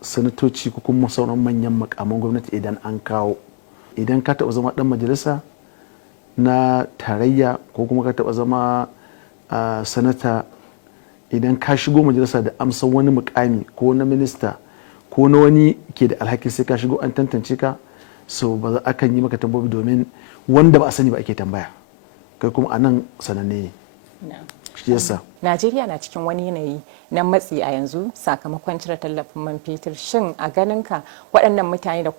sanatoci ko kuma sauran manyan makaman gwamnati idan an kawo. Idan ka taɓa zama ɗan majalisa na tarayya ko kuma ka taɓa zama sanata, idan ka shigo majalisa da amsan wani mukami ko na minista ko na wani ke da alhaki sai ka shigo an tantance ka, so ba za a kan yi maka tambayoyi domin wanda ba a sani ba ake tambaya, kai kuma a nan sananne ne. Shi yasa Najeriya na cikin wani yanayi na matsi a yanzu sakamakon cire tallafin man fetur. Shin a ganinka waɗannan mutane da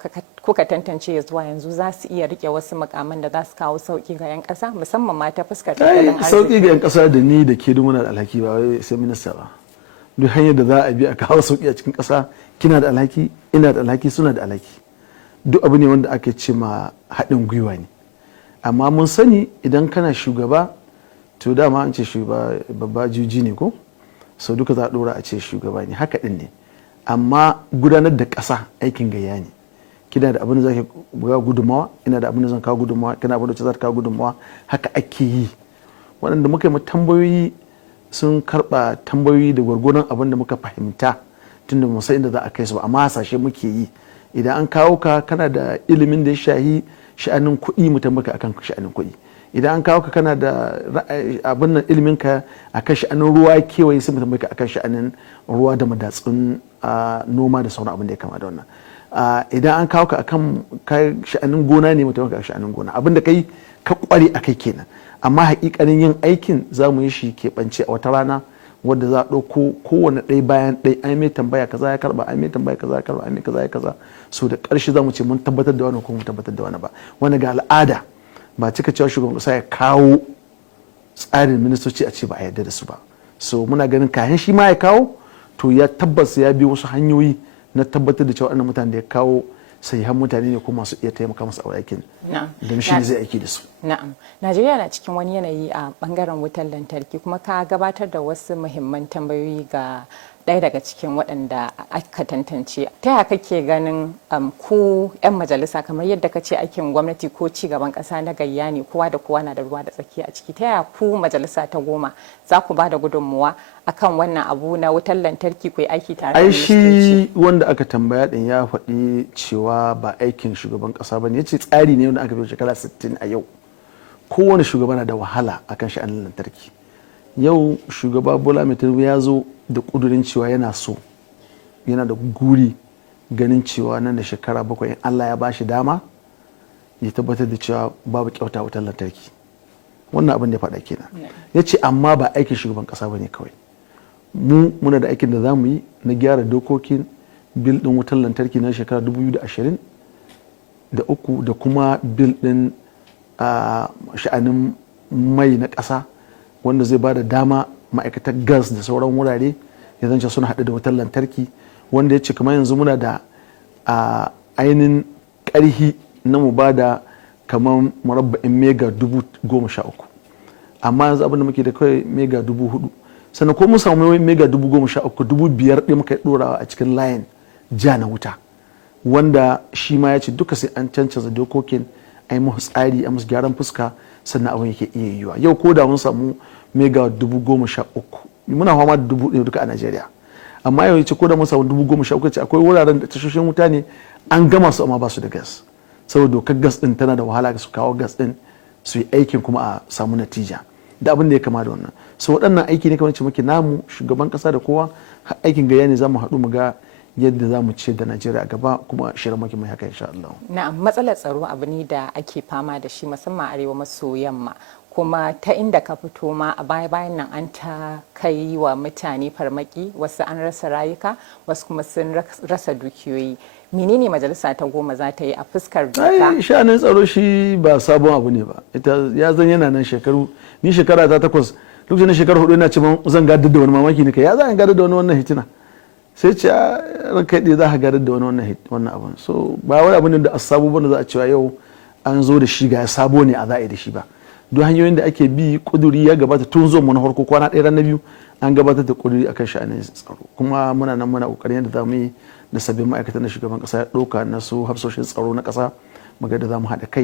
kuka tantance zuwa yanzu za su iya rike wasu makaman da za su kawo sauƙi ga 'yan ƙasa, musamman ma ta fuskar tattalin arziki? Sauƙi ga 'yan ƙasa da ni da ke muna da alhaki, ba wai sai minista ba. Duk hanyar da za a bi a kawo sauƙi a cikin ƙasa, kina da alhaki, ina da alhaki, suna da alhaki. Duk abu ne wanda ake ce ma haɗin gwiwa ne. Amma mun sani idan kana shugaba, to dama an ce shugaba babba juji ne ko? Sau duka za a ɗora a ce shugaba ne, haka ɗin ne. Amma gudanar da ƙasa aikin gayya ne. Kina da abin da za ki ga gudunmawa, ina da abin da zan kawo gudunmawa, kina abin da za ta kawo gudunmawa, haka ake yi. Waɗanda muka yi tambayoyi sun karɓa tambayoyi da gwargwadon abin da muka fahimta, tun da musa inda za a kai su ba, amma hasashe muke yi. Idan an kawo ka kana da ilimin da ya shahi sha'anin kuɗi, mu tambaka akan sha'anin kuɗi. Idan an kawo ka kana da abin nan ilimin ka akan sha'anin ruwa kewaye, sai mu tambaka akan sha'anin ruwa da madatsun noma da sauran abin da ya kama da wannan. Idan an kawo ka akan sha'anin gona ne, mu tambaka akan sha'anin gona. Abin da kai ka kware akai kenan. Amma hakikanin yin aikin za mu yi shi keɓance a wata rana, wadda za a ɗauko kowane ɗaya bayan ɗaya, an mai tambaya kaza ya karba, an mai tambaya kaza ya karba, an mai kaza ya kaza. So da ƙarshe za mu ce mun tabbatar da wani ko mun tabbatar da wani ba. Wani ga al'ada ba cika cewa shugaban ƙasa ya kawo tsarin ministoci a ce ba a yarda da su ba. So muna ganin kayan shi ma ya kawo, to ya tabbas ya bi wasu hanyoyi na tabbatar da cewa wannan mutane da ya kawo sahihan mutane ne kuma masu iya taimaka masa a aikin don shi ne zai aiki da su. Na'am. Najeriya na cikin wani yanayi a bangaren wutar lantarki, kuma ka gabatar da wasu muhimman tambayoyi ga ɗaya daga cikin waɗanda aka tantance. Ta yaya kake ganin ku 'yan majalisa, kamar yadda ka ce aikin gwamnati ko ci gaban ƙasa na gayya ne, kowa da kowa na da ruwa da tsaki a ciki, ta yaya ku majalisa ta 10 za ku ba da gudunmuwa akan wannan abu na wutar lantarki ku yi aiki tare da ministoci? Shi wanda aka tambaya din ya faɗi cewa ba aikin shugaban ƙasa ba ne, ya ce tsari ne wanda aka bi shekara 60 a yau. Kowane shugaba na da wahala akan sha'anin lantarki. Yau shugaba Bola Ahmed Tinubu ya zo da kudurin cewa yana so, yana da guri ganin cewa nan da shekara 7 in Allah ya ba shi dama ya tabbatar da cewa babu kyauta wutar lantarki. Wannan abin da ya faɗa kenan. Ya ce amma ba aikin shugaban ƙasa ba ne kawai. Muna da aikin da za mu yi na gyara dokokin bil ɗin wutar lantarki na shekara 2023 da kuma bil ɗin sha'anin mai na ƙasa, wanda zai ba da dama ma'aikatar gas da sauran wurare ya zance suna haɗu da wutar lantarki, wanda ya ce kamar yanzu muna da ainihin ƙarhi na mu ba da kamar murabba'in mega 13,000, amma yanzu abinda muke da kawai mega 4,000. Sannan ko mun samu mega 13,000, 5,000 ɗin muka yi ɗorawa a cikin layin ja na wuta, wanda shi ma ya ce duka sai an cancanza dokokin, a yi musu tsari, a musu gyaran fuska, sannan abin yake iya yiwuwa. Yau ko da mun samu mega 13,000, muna fama da 1,000 duka a Najeriya, amma yau ce ko da mun samu 13,000, ce akwai wuraren da tashoshin wuta ne an gama su amma ba su da gas, saboda dokar gas din tana da wahala su kawo gas din su yi aikin kuma a samu natija da abin da ya kama da wannan. So waɗannan aiki ne kamar ce muke namu shugaban ƙasa da kowa, aikin gaya ne za mu haɗu mu ga yadda za mu ce da Najeriya a gaba, kuma shirin maki mai haka insha Allah. Na'am, matsalar tsaro abu ne da ake fama da shi musamman arewa maso yamma, kuma ta inda ka fito ma a baya-bayan nan an ta kai wa mutane farmaki, wasu an rasa rayuka, wasu kuma sun rasa dukiyoyi. Menene majalisa ta 10 za ta yi a fuskar doka? Sha'anin tsaro shi ba sabon abu ne ba, ita ya zan yana nan shekaru, ni shekara ta 8, lokacin shekara 4 ina ce zan gadar da wani mamaki ne kai, ya zan gadar da wannan hitina, sai ce ranka ɗaya za ka gadar da wannan abun. So ba wani abu ne da sabo bane za a cewa yau an zo da shi ga sabo ne a za a yi da shi ba. Duk hanyoyin da ake bi kuduri ya gabata tun zuwa mu na farko kwana 1 na 2 an gabatar da kuduri akan sha'anin tsaro, kuma muna nan muna kokarin yadda zamu yi da sabbin ma'aikatan da shugaban kasa ya ɗauka na su hafsoshin tsaro na kasa, mu ga da zamu haɗa kai